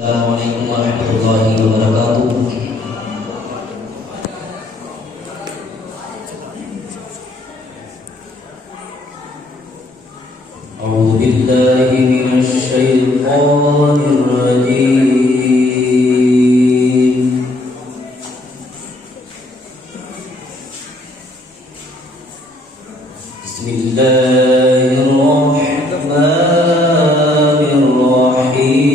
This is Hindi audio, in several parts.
Assalamualaikum warahmatullahi wabarakatuh. A'udzu billahi minasy syaithanir rajim. Bismillahirrahmanirrahim.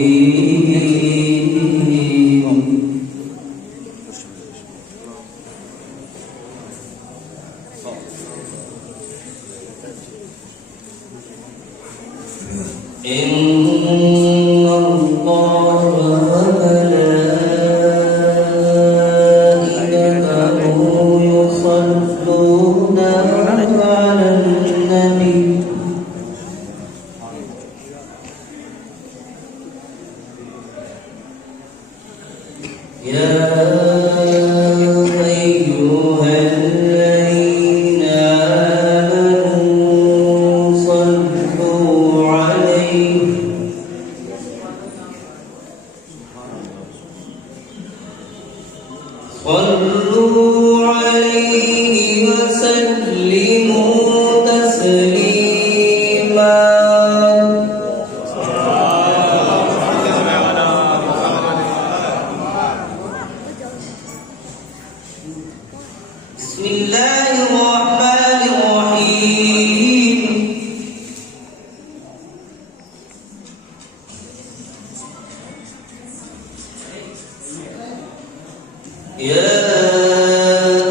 Inna Allaha wa malaikatahu yusalluna 'alan nabi. Ya ayyuhalladzina amanu sallu 'alaihi wa sallimu taslima. Bismillahirrahmanirrahim. Ya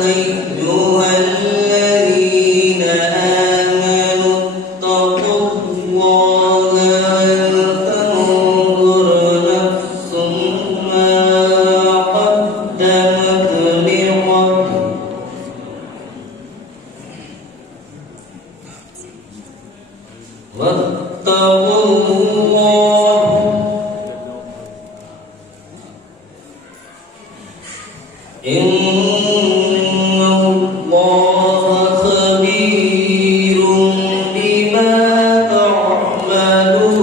ayyuhalladzina amanu taqullaha wal tanzur nafsum ma qaddamat lighad. Wattaqullah, inna Allaha khabirun bima ta'malun.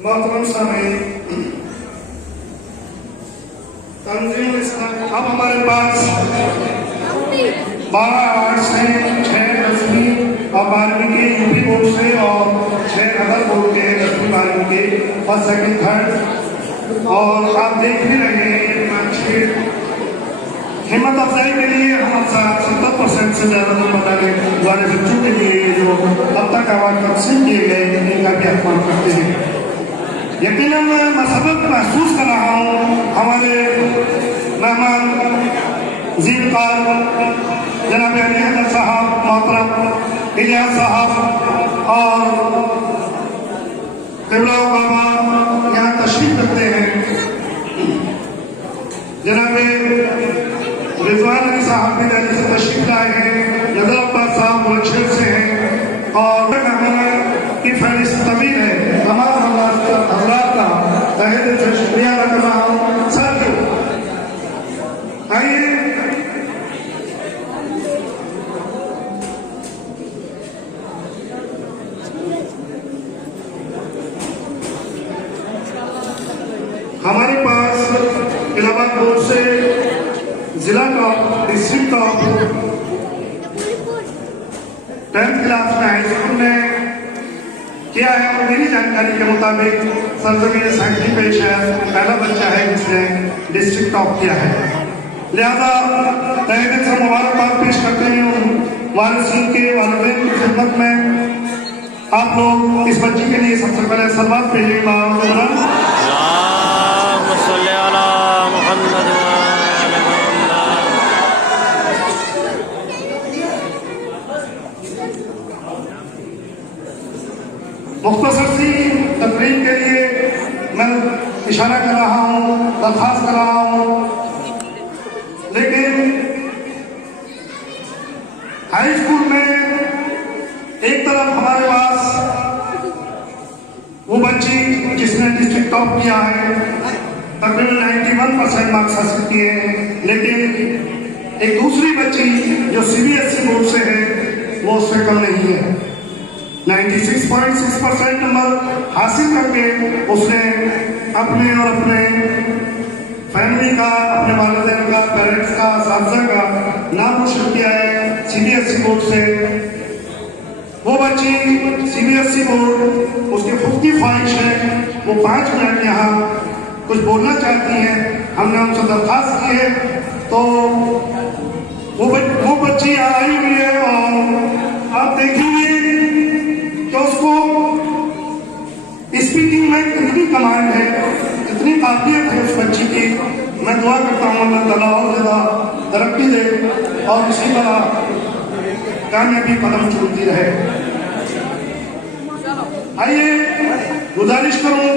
मोहतरम सामीन, तंजीम इस्लाम अब हमारे पास 12 अवार्ड्स हैं, 6 10वीं और 12वीं के यूपी बोर्ड से और 6 अदर बोर्ड के 10वीं 12वीं के फर्स्ट सेकंड थर्ड। और आप देख भी रहे हैं अच्छी हिम्मत अफजाई के लिए हम 70% से ज़्यादा नंबर वाले बच्चों के लिए जो अब तक अवार्ड तकसीम किए गए इनका भी आह्वान करते हैं। यकीनन मैं सबक महसूस कर रहा हूँ हमारे मेहमान ज़ीलकार जनाब अली हैदर साहब, मोहतरम इलियास साहब और क़िबला बाबा यहाँ तशरीफ रखते हैं। जनाब रिजवान अली साहब भी दिल्ली से तशरीफ लाए हैं। नजर अब्बास साहब बुलंदशहर से हैं और की फहरिस्त तवील है। तमाम हजरात का तहे दिल से शुक्रिया अदा कर रहा हूँ। साथियों आइए हमारे पास इलाहाबाद बोर्ड से जिला top, district top, 10th class में हाई स्कूल में किया है और मेरी जानकारी के मुताबिक सरजमीन साइंस पेश है, पहला बच्चा है जिसने डिस्ट्रिक्ट टॉप किया है। लिहाजा तहे दिल से मुबारकबाद पेश करते हैं वारिसन के वालिदैन की खिदमत में। आप लोग इस बच्ची के लिए सबसे पहले सलवात भेजिएगा। मुख्तसर सी तकरीर के लिए मैं इशारा कर रहा हूँ, दरख्वास्त कर रहा हूँ, लेकिन हाई स्कूल में एक तरफ हमारे पास वो बच्ची जिसने डिस्ट्रिक्ट टॉप किया है, तकरीबन 91% मार्क्स हासिल किए हैं, लेकिन एक दूसरी बच्ची जो CBSE बोर्ड से है वो उससे कम नहीं है। 96.6% नंबर हासिल करके उसने अपने और अपने फैमिली का, अपने वालिदैन का, पेरेंट्स का, असातिज़ा का नाम रोशन किया है CBSE बोर्ड से। वो बच्ची CBSE बोर्ड उसकी खुद की ख्वाहिश है, वो 5 मिनट यहाँ कुछ बोलना चाहती हैं। हमने उनसे दरख्वास्त की है तो वो बच्ची आई हुई है और आप देखेंगे कि उसको स्पीकिंग में कितनी कमांड है, कितनी काबिलियत है उस बच्ची की। मैं दुआ करता हूँ अल्लाह ताला और ज़्यादा तरक्की दे और इसी तरह कामयाबी कदम चलती रहे। आइए गुजारिश करूँ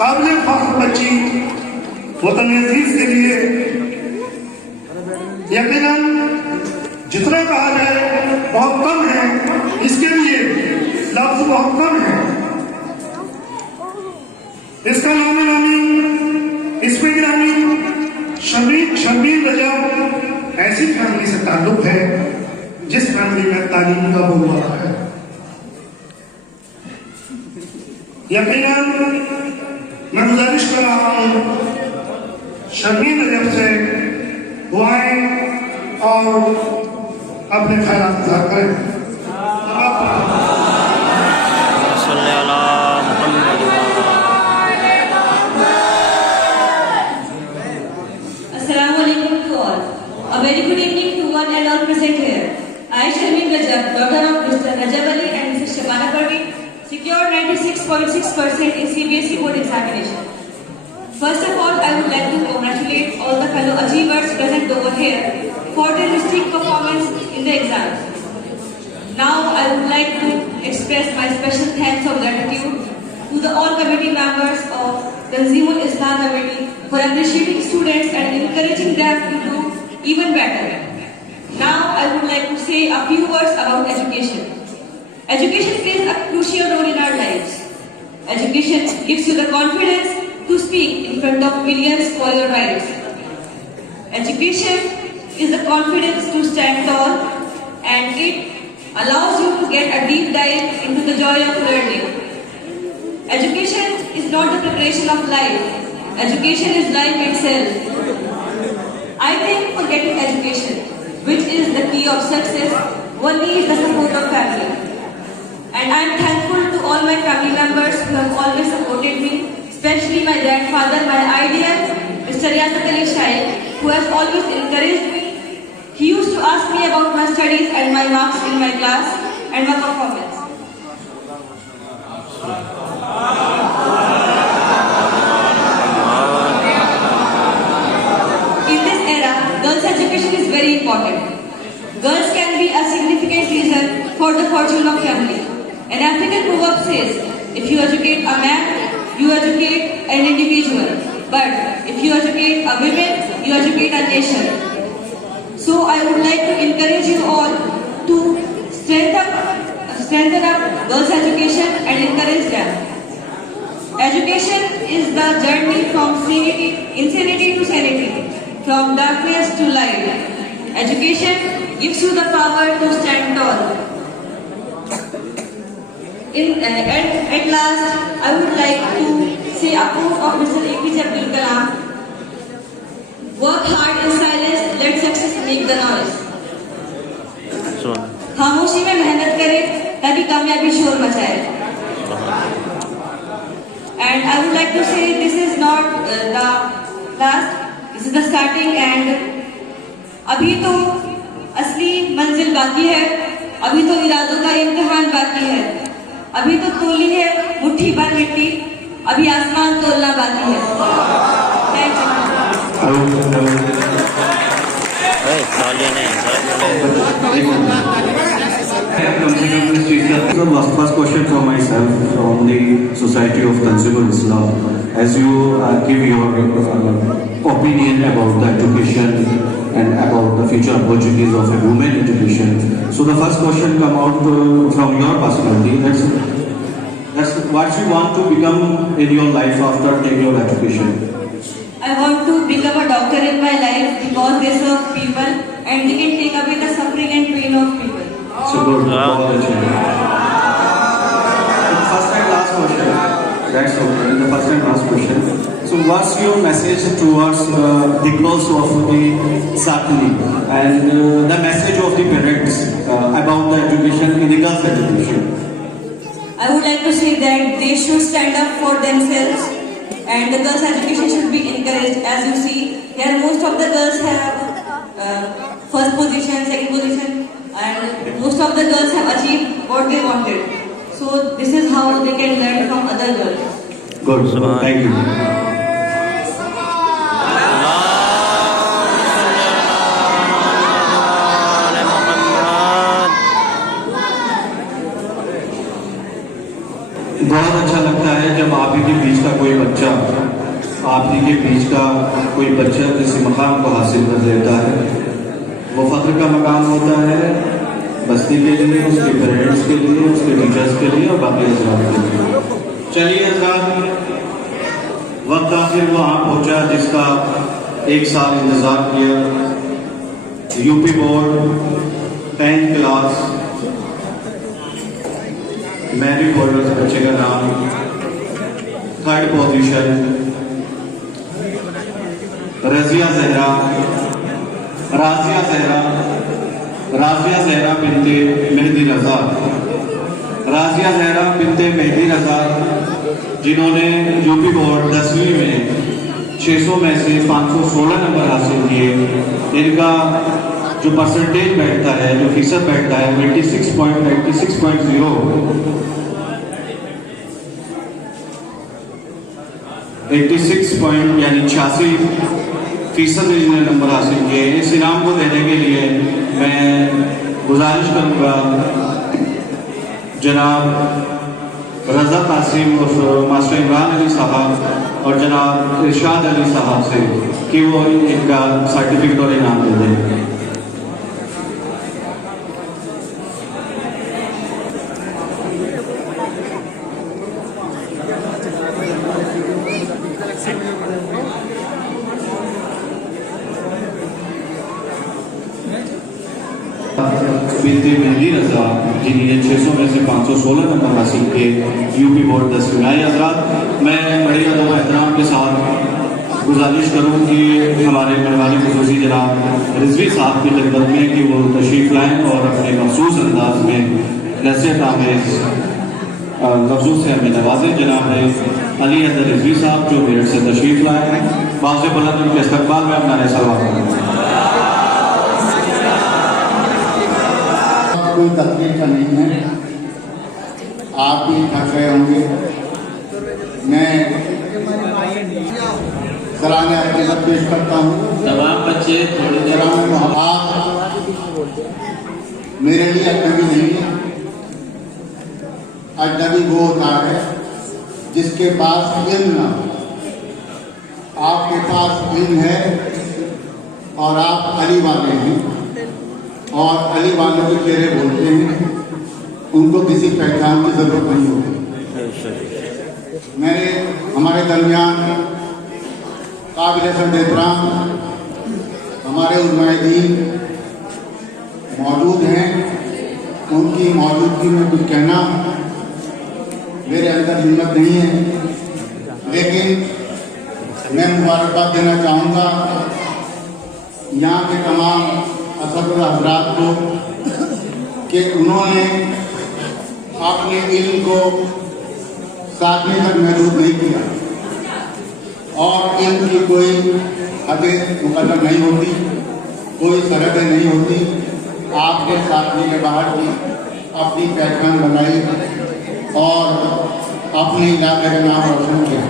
काबिल फख्र बच्ची वतन अजीज के लिए यकीनन जितना कहा जाए बहुत कम है, इसके लिए लफ्ज बहुत कम है। इसका नामी इसमें गिरामी शर्मीन रजब ऐसी फैमिली से ताल्लुक है जिस फैमिली में तालीम का बोलबाला है। यकीनन मैं गुजारिश कर रहा हूँ शर्मीन रजब से दुआएं और अपने ख्यालात इज़हार करें। Assalamualaikum to all. A very good evening to one and all present here. I, Sharmeen Rajab, daughter of Mr. Rajab Ali and Mrs. Shabana Parveen, secured 96.6% in CBSE board examination. First of all, I would like to congratulate all the fellow achievers present over here for their distinct performance in the exams. Now, I would like to express my special thanks of gratitude to the all committee members of Tanzeemul Islam Committee for appreciating students and encouraging them to do even better. Now, I would like to say a few words about education. Education plays a crucial role in our lives. Education gives you the confidence to speak in front of millions for your rights. Education is the confidence to stand tall, and it allows you to get a deep dive into the joy of learning. Education is not the preparation of life. Education is life itself. I think for getting education, which is the key of success, one needs the support of family. And I am thankful to all my family members who have always supported me, especially my grandfather, my ideal, Mr. Riyazat Ali Shaikh, who has always encouraged me. He used to ask me about my studies and my marks in my class and my performance. In this era, girls' education is very important. Girls can be a significant reason for the fortune of family. An African proverb says, if you educate a man, you educate an individual. But if you educate a woman, you educate a nation. So I would like to encourage you all to strengthen up girls' education and encourage them. Education is the journey from insanity to sanity, from darkness to light. Education gives you the power to stand tall. At last, I would like to say a quote of Mr. APJ Abdul Kalam. Work hard in silence, let success make the noise. खामोशी में मेहनत करें ताकि कामयाबी शोर मचाए. And I would like to say this is not the last, this is the starting and अभी तो असली मंजिल बाकी है, अभी तो इरादों का इम्तिहान बाकी है, अभी तो तोली है मुट्ठी भर मिट्टी, अभी आसमान तोलना बाकी है. Thank you. First question for myself from the Society of Tanzimul Islam. As you give your opinion about the education and about the future opportunities of a women education. So the first question come out from your personality. That's what you want to become in your life after taking your education. I want to become a doctor in my life because they serve people and they can take away the suffering and pain of people. So good. First and last question. That's okay. The first and last question. So what's your message towards the girls of the Satni and the message of the parents about the education in the girls' education? I would like to say that they should stand up for themselves and the girls' education should be encouraged. As you see, here most of the girls have first position, second position, and most of the girls have achieved what they wanted. So this is how they can learn from other girls. Good. Thank you. बहुत अच्छा लगता है जब आप ही के बीच का कोई बच्चा किसी मकाम को हासिल कर लेता है. वो फख्र का मकाम होता है बस्ती के लिए, उसके पेरेंट्स के लिए, उसके टीचर्स के लिए और बाकी हजरात के लिए. चलिए हजरात, वक्त आखिर वहाँ पहुँचा जिसका एक साल इंतज़ार किया. यूपी बोर्ड 10th क्लास मैरी बॉर्डर बच्चे का नाम 3rd पोजीशन राजिया जहरा बिनते मेहदी रजा जिन्होंने यूपी बोर्ड 10वीं में 600 में से 516 नंबर हासिल किए. इनका जो परसेंटेज बैठता है, जो फीसद बैठता है 86% इन्होंने नंबर हासिल किए. इस इनाम को देने के लिए मैं गुजारिश करूँगा जनाब रजा कासिम और मास्टर इमरान अली साहब और जनाब इरशाद अली साहब से कि वो इनका सर्टिफिकेट और इनाम दे दें. बिनते मेहदी रजा जिन्होंने 600 में से 516 नंबर हासिल किए यूपी बोर्ड 10वीं. आए हजरात, मैं बड़ी अदब एहतराम के साथ गुजारिश करूँ कि हमारे मेहमान खुसूसी जनाब रिजवी साहब की खिदमत में कि वो तशरीफ़ लाएँ और अपने मखसूस अंदाज में नसीहत आमेज़ लफ्ज़ों से हमें नवाजें. जनाब अली अहमद रिजवी साहब जो मेरठ से तशरीफ़ लाए, बाज़ बुलंद उनके इस्तक़बाल में अपना सवाल करें. कोई तकलीफ का नहीं है, आप भी थक गए होंगे. मैं सराहना अपने साथ पेश करता हूँ. तमाम बच्चे थोड़ी देर आप मेरे लिए अजनबी नहीं है. अजनबी वो होता है जिसके पास इल्म ना हो. आपके पास इल्म है और आप अली वाले हैं और अली वालों के चेहरे बोलते हैं, उनको किसी पहचान की जरूरत नहीं होती। मेरे हमारे दरमियान काबिल सद एहतराम हमारे उलमाए दीन मौजूद हैं, उनकी मौजूदगी में कुछ कहना मेरे अंदर हिम्मत नहीं है, लेकिन मैं मुबारकबाद देना चाहूँगा यहाँ के तमाम असद हजरात को कि उन्होंने अपने इल्म को साधने तक महदूद नहीं किया और इल्म की कोई हदें मुकर्रर नहीं होती, कोई सरहदें नहीं होती। आपके साधने के बाहर की अपनी पहचान बनाई और अपने इलाके का नाम रोशन किया।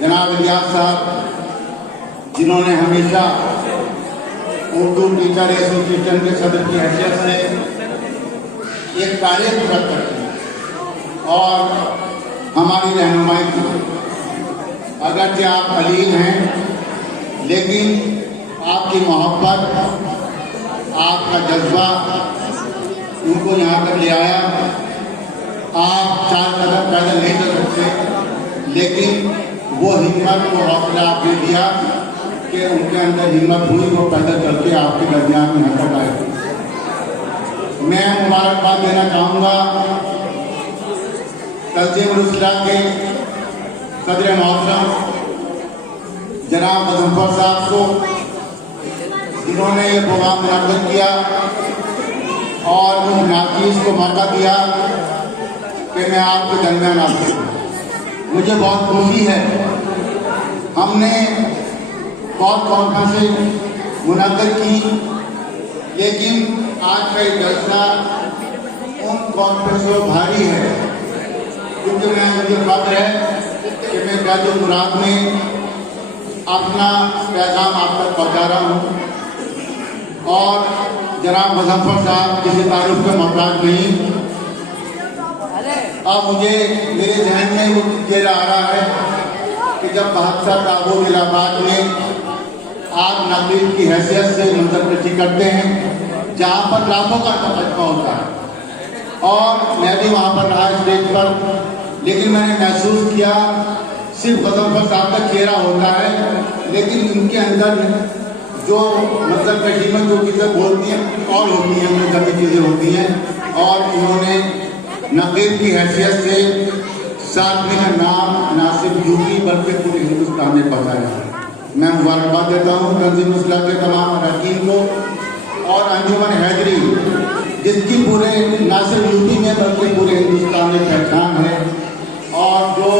जनाब इलियास साहब जिन्होंने हमेशा उर्दू टीचर एसोसिएशन के सदर की हैसियत से एक तारीख रख करते और हमारी रहनुमाई की। अगरचे आप अलील हैं, लेकिन आपकी मोहब्बत, आपका जज्बा उनको यहाँ तक ले आया। आप 4 कदम पैदल नहीं चल सकते, लेकिन वो हिम्मत, वो हौसला आपने दिया कि उनके अंदर हिम्मत हुई, वो पैदल चल के आपके दरमियान में यहाँ तक आए। मैं मुबारकबाद देना चाहूँगा तंजीम-उल-इस्लाह के सदर मोहतरम जनाब मुजफ्फर साहब को, जिन्होंने ये प्रोग्राम मुनक़्क़िद किया और उन नाज़रीन को मौका दिया कि मैं आपके दरमियान आ सकूँ। मुझे बहुत खुशी है। हमने बहुत कॉन्फ्रेंसें मुनक़्क़िद की, लेकिन आज का ये जलसा उन कॉन्फ्रेंसों भारी है, क्योंकि मुझे फख्र है कि मैं बैतुल मुराद में अपना पैगाम आप तक पहुँचा रहा हूँ और जनाब मुजफ्फर साहब किसी तारीफ के मोहताज नहीं। अब मुझे मेरे जहन में वो चेहरा आ रहा है कि जब 72 ताबूत इलाहाबाद में आप नकीब की हैसियत से मंजरकशी करते हैं, जहाँ पर लाखों का तबका होता है, और मैं भी वहाँ पर रहा स्टेज पर, लेकिन मैंने महसूस किया सिर्फ मुजफ्फर साहब का चेहरा होता है, लेकिन इनके अंदर जो मंजरकशी में जो चीज़ें बोलती हैं और होती हैं, वो सभी चीज़ें होती हैं। और इन्होंने नकीब की हैसियत से साधने का नाम ना सिर्फ यूपी बल्कि पूरे हिंदुस्तान में बताया। मैं मुबारकबाद देता हूँ तंजीम-उल-इस्लाह के तमाम अरकान को और अंजुमन हैदरी, जिसकी पूरे ना सिर्फ यूपी में बल्कि पूरे हिंदुस्तान में पहचान है, और जो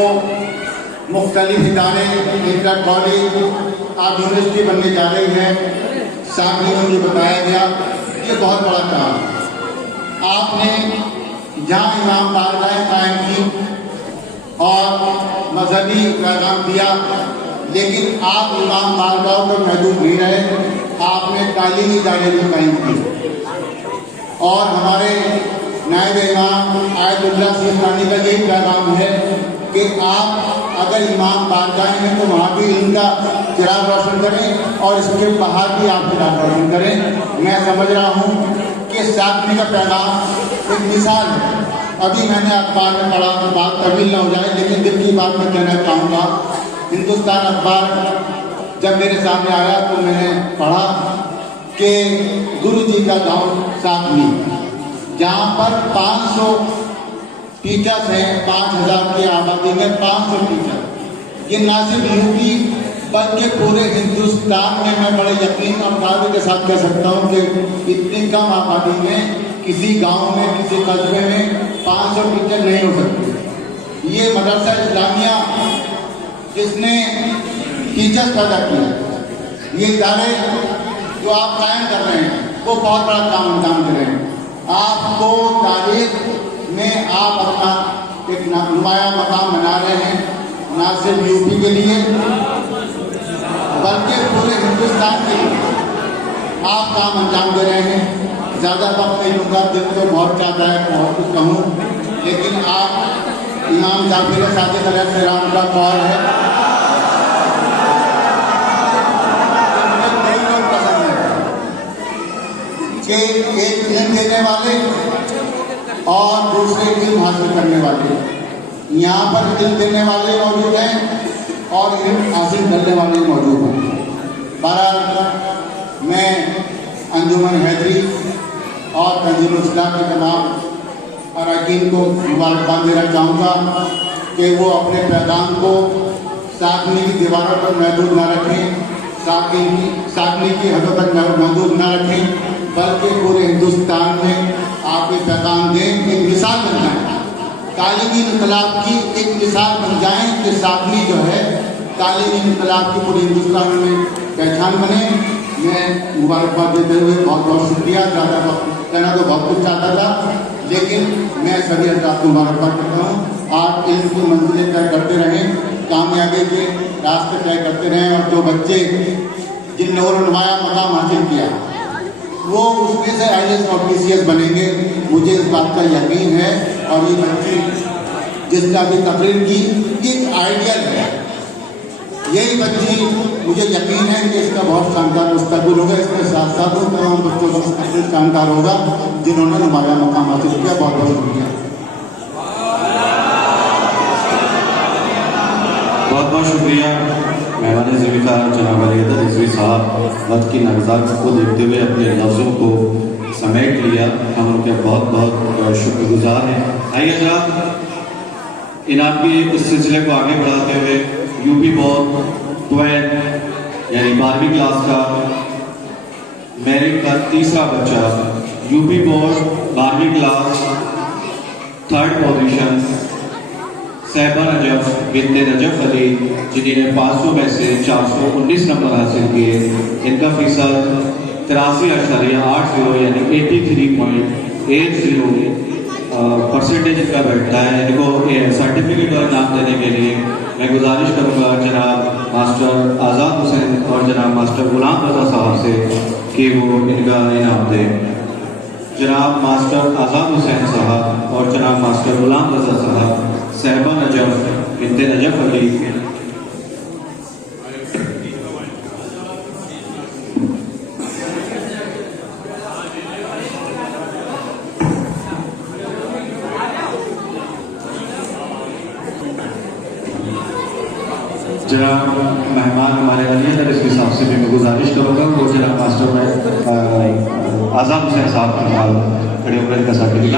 मुख्तलिफ इदारे, इंटर कॉलेज, आज यूनिवर्सिटी बनने जा रही है, सामने में मुझे बताया गया, ये बहुत बड़ा काम। आपने जहाँ इमाम बारगाहें कायम की और मजहबी पैगाम दिया, लेकिन आप इमाम बारगाहों पर महदूद नहीं रहे, आपने तालीमी इदारे भी कायम किए। और हमारे नायब इमाम आयतुल्लाह सिस्तानी का यही पैगाम है कि आप अगर इमाम बारगाहें हैं तो वहाँ भी इनका चिराग रोशन करें और इसके बाहर भी आप चिराग रोशन करें। मैं समझ रहा हूँ कि साधने का पैगाम एक मिसाल है। अभी मैंने अखबार में पढ़ा, तो बात तवील न हो जाए, लेकिन दिल की बात मैं कहना चाहूँगा। हिंदुस्तान अखबार जब मेरे सामने आया तो मैंने पढ़ा कि गुरु जी का गांव साकली, जहाँ पर 500 टीचर्स हैं, 5000 की आबादी में 500 टीचर। ये ना सिर्फ यूपी बल्कि पूरे हिंदुस्तान में मैं बड़े यकीन और दावे के साथ कह सकता हूँ कि इतनी कम आबादी में किसी गांव में, किसी कस्बे में 500 टीचर नहीं हो सकते। ये मदरसा इस्लामिया जिसने टीचर्स पैदा किया, ये इदारे जो आप कायम कर रहे हैं, वो बहुत बड़ा काम अंजाम दे रहे हैं। आपको तारीख में आप अपना एक नुमाया मकाम बना रहे हैं, ना सिर्फ यूपी के लिए बल्कि पूरे हिंदुस्तान के लिए आप काम अंजाम दे रहे हैं। ज़्यादा वक्त नहीं लूँगा, दिल तो बहुत चाहता है बहुत कुछ कहूँ, लेकिन आप इमाम जाफिर सादिक अलैहिस्सलाम का कौल है, के एक इल्म देने वाले और दूसरे इल्म हासिल करने वाले। यहाँ पर इल्म देने वाले मौजूद हैं और इल्म हासिल करने वाले मौजूद हैं। बहरहाल मैं अंजुमन हैदरी और तंजीमुल इस्लाम के तमाम अरकान को मुबारकबाद देना चाहूँगा कि वो अपने पैगाम को साकनी की दीवारों पर महदूद न रखें, साकनी की हदों तक महदूद न रखें, बल्कि पूरे हिंदुस्तान में आप ये पैगाम दें, एक मिसाल बन जाए, तालीमी इनकलाब की एक मिसाल बन जाए कि साकनी जो है तालीमी इनकलाब की पूरे हिंदुस्तान में पहचान बने। मैं मुबारकबाद देते हुए बहुत बहुत शुक्रिया। ज़्यादा कहना तो बहुत कुछ चाहता था, लेकिन मैं सभी हजरात को मुबारकबाद करता हूँ। आप इल्म की मंजिलें तय करते रहें, कामयाबी के रास्ते तय करते रहें, और जो बच्चे जिन और नुमाया मकाम हासिल किया वो उसमें से IAS और PCS बनेंगे, मुझे इस बात का यकीन है। और ये बच्ची जिसने अभी तकरीर की एक आइडियल है, यही बच्ची मुझे यकीन है कि इसका बहुत शानदार मुस्तकबिल होगा। इसके साथ साथ उन तमाम बच्चों का मुस्तकबिल शानदार होगा जिन्होंने नुमाया मकाम हासिल किया। बहुत बहुत शुक्रिया। बहुत बहुत शुक्रिया मेहमान ज़मीक़ा जनाब अली हैदर रिजवी साहब। वक्त की नज़ाकत को देखते हुए अपने लफ्ज़ों को समेट लिया, हम उनके बहुत बहुत शुक्रगुजार हैं। आइए जनाब इनाम के इस सिलसिले को आगे बढ़ाते हुए यूपी बोर्ड 12 यानी 12वीं क्लास का मेरिट का तीसरा बच्चा, यूपी बोर्ड 12वीं class 3rd position Sahba Najaf Binte Najaf Ali, जिन्होंने 500 में से 419 नंबर हासिल किए। इनका फीसद 83.80 यानी 83.80% इनका बैठता है। इनको सर्टिफिकेट और इनाम देने के लिए मैं गुजारिश करूँगा जनाब मास्टर आज़ाद हुसैन और जनाब मास्टर गुलाम रज़ा साहब से कि वो इनका इनाम दें। जनाब मास्टर आज़ाद हुसैन साहब और जनाब मास्टर गुलाम रज़ा साहब, सहबा नजफ बिन्ते नजफ अली। जनाब मेहमान हमारे अली हैदर इसके हिसाब से भी मैं गुजारिश करूँगा वो जनाब मास्टर आज़ाद हुसैन साहब खड़े होकर इनका सर्टिफिकेट।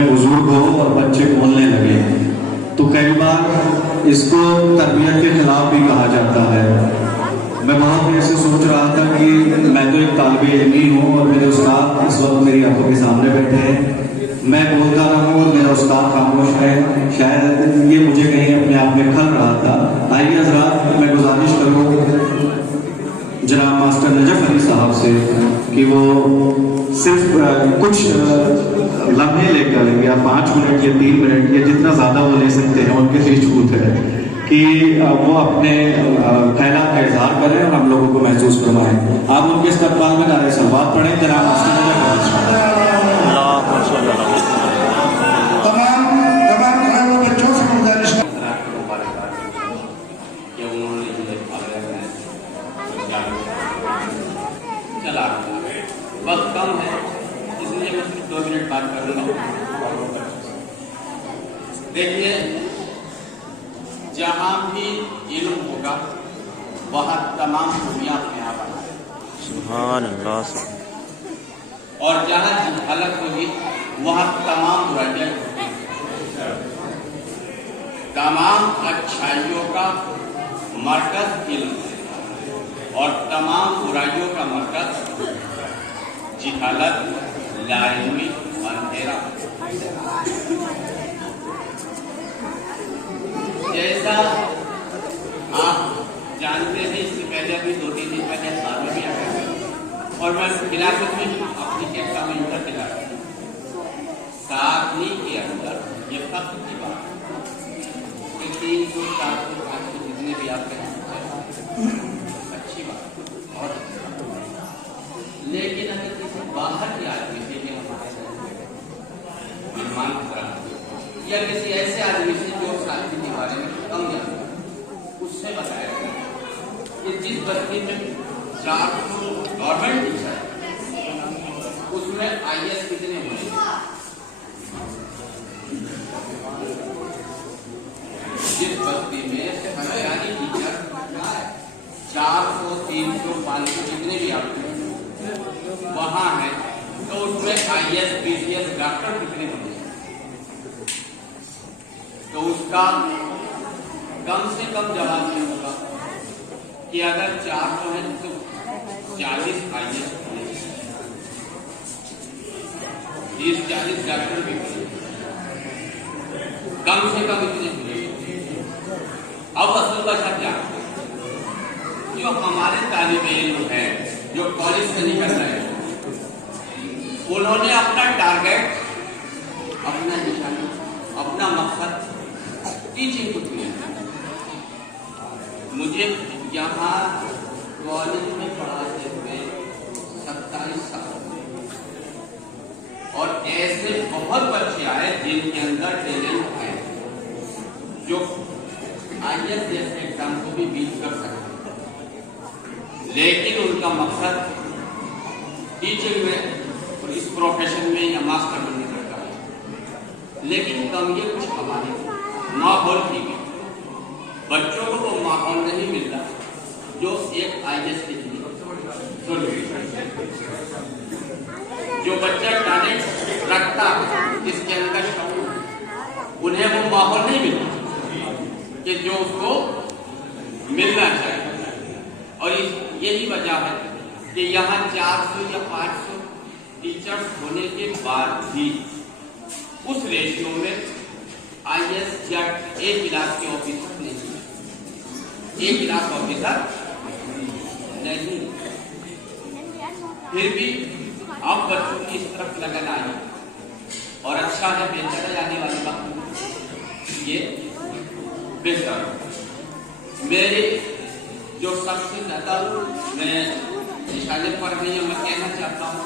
बुजुर्ग हो और बच्चे बोलने लगे तो कई बार इसको तरबियत के खिलाफ भी कहा जाता है। मैं बहुत देर से सोच रहा था कि मैं तो एक तालिब इल्मी हूँ और मेरे उस्ताद इस वक्त मेरी आंखों के सामने बैठे हैं, मैं बोलता रहा हूँ और मेरा उस्ताद खामोश है, शायद ये मुझे कहीं अपने आप में खल रहा था। आइए हज़रात मैं गुजारिश करूँ जनाब मास्टर नजफ अली साहब से कि वो सिर्फ कुछ लम्हे लेकर या 5 मिनट या 3 मिनट या जितना ज़्यादा वो ले सकते हैं, उनके लिए छूट है कि वो अपने ख्यालात का इजहार करें और हम लोगों को महसूस करवाएं। आप उनके इस्तकबाल में नारे सलवात पढ़ें। जनाब मास्टर तमाम बच्चों से गुजारिश चला वक्त कम है, इसलिए मैं सिर्फ 2 मिनट बात करूंगा। देखिए, जहां भी इल्म होगा वहां तमाम खूबियां अपने आप आएंगी, सुभान अल्लाह। और जहां जहालत होगी वहां तमाम बुराइयां होंगी। तमाम अच्छाइयों का मरकज इल्म है और तमाम बुराइयों का मरकज जिहालत, लाइल्मी, अंधेरा। जैसा आप जानते हैं, इससे पहले अभी 2-3 दिन पहले साल में भी आया और मैं खिलाफत में अपनी चेष्टा में इंटर दिला साधनी के अंदर ये फख्र की बात है कि 300-400 जितने भी आपके अच्छी बात, लेकिन अगर किसी बाहर के आदमी से ये अनुमान करा या किसी ऐसे आदमी से जो शादी के बारे में कम जानता है, उससे बताया गया कि जिस बस्ती में 400 गवर्नमेंट टीचर है, उसमें IAS कितने होंगे? जिस बस्ती में सरकारी टीचर 400, 300, 500 जितने भी आपके वहां है, तो उसमें IAS, BCS डॉक्टर कितने होंगे? तो उसका कम से कम जवाब ये होगा कि अगर 400 है तो 40 IAS, 30-40 डॉक्टर भी होंगे, कम से कम इतने होंगे। अब असल का क्या, जो हमारे तालिब इल्म है जो कॉलेज से निकल रहे हैं, उन्होंने अपना टारगेट, अपना निशाना, अपना मकसद टीचिंग को चुना। मुझे यहाँ कॉलेज में पढ़ाते हुए 27 साल, और ऐसे बहुत बच्चे आए जिनके अंदर टैलेंट है, जो IAS जैसे एग्जाम को भी बीट कर सकते, लेकिन उनका मकसद टीचिंग में और इस प्रोफेशन में या मास्टर बनने का है। लेकिन कम ये कुछ हमारे माहौल ठीक है, बच्चों को वो माहौल नहीं मिलता जो एक IAS के लिए। जो बच्चा टैलेंट रखता है, जिसके अंदर शौक, उन्हें वो माहौल नहीं मिलता कि जो उसको मिलना चाहिए। और यही वजह है कि यहाँ 400 या 500 टीचर्स होने के बाद भी उस रेशियो में IAS या एक क्लास के ऑफिसर नहीं, एक क्लास ऑफिसर नहीं। फिर भी अब बच्चों की इस तरफ लगन आई, और अच्छा है, बेहतर है, आने वाले वक्त ये बेहतर। मेरे जो सबसे ज्यादा मैं निशाने पर नहीं है, मैं कहना चाहता हूँ,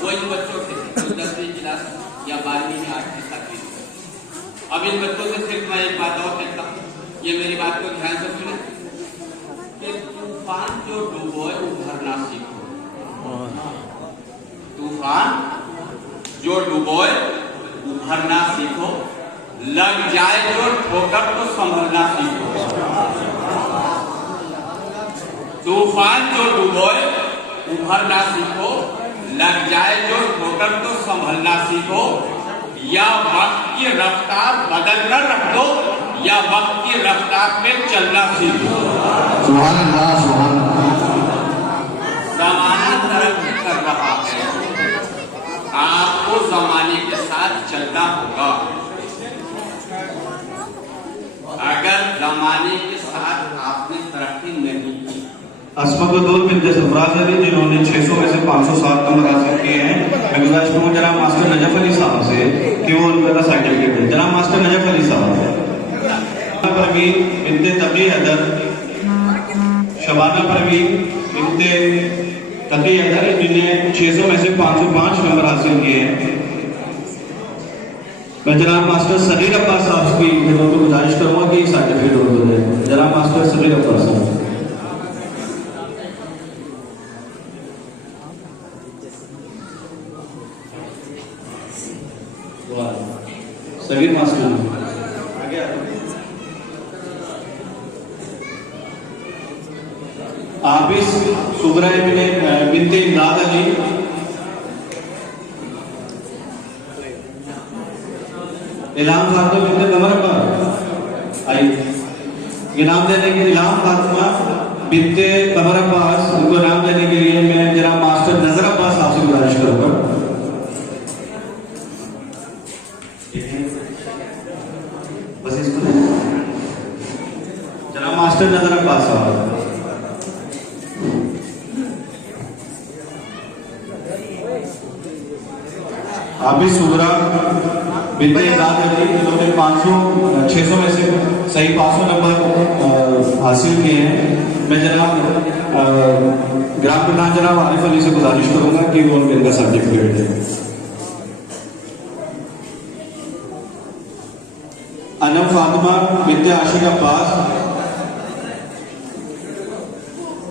वो इन बच्चों से जो 10वीं क्लास या 12वीं में 8वीं 7वीं। अब इन बच्चों से सिर्फ मैं एक बात और कहता हूँ, ये मेरी बात को ध्यान से सुने, कि तूफान जो डूबोए उभरना सीखो। तूफान जो डूबोए उभरना सीखो, लग जाए जो ठोकर तो संभलना सीखो। तूफान जो डूबोए उभरना सीखो, लग जाए जो ठोकर तो संभलना सीखो। या वक्त की रफ्तार बदल कर रख दो, या वक्त की रफ्तार पे चलना सीखो। सुभान अल्लाह, सुभान अल्लाह। जमाना तरक्की कर रहा है, आपको जमाने के साथ चलना होगा। अगर जमाने के साथ आपने तरक्की नहीं की, अस्मदुल बिन सरफराज अली जिन्होंने 600 में से 507 नंबर हासिल किए हैं, मैं गुजारिश करूँगा जनाब मास्टर नजफ अली साहब से कि वो उनका सर्टिफिकेट दें। जनाब मास्टर नजफ अली साहब, परवीन बिनते तकी हैदर, शबाना परवीन बिनते तकी हैदर, जिन्हें 600 में से 505 नंबर हासिल किए हैं। मैं जनाब मास्टर सगीर अब्बास साहब की को गुजारिश करूँगा कि सर्टिफिकेट उनको दें। जनाब मास्टर सगीर अब्बास साहब। सगीर मास्टर आबिस सुगरा बिनते इमदाद अली, इलाम फातिमा बिनते कमर अब्बास आई, इनाम देने के इलाम फातिमा बिनते कमर अब्बास, उनको इनाम देने के लिए मैं जनाब मास्टर नजर अब्बास साहब से गुजारिश करूँगा। बस इसको जनाब मास्टर नजर अब्बास साहब। आबिद सुगरा बिनते इमदाद अली, जिन्होंने 600 में से सही 500 नंबर हासिल किए हैं। मैं जनाब ग्राम प्रधान जनाब आरिफ अली से गुजारिश करूंगा कि वो उनका सर्टिफिकेट दें। अनम फातिमा बिन्ते आशिक अब्बास,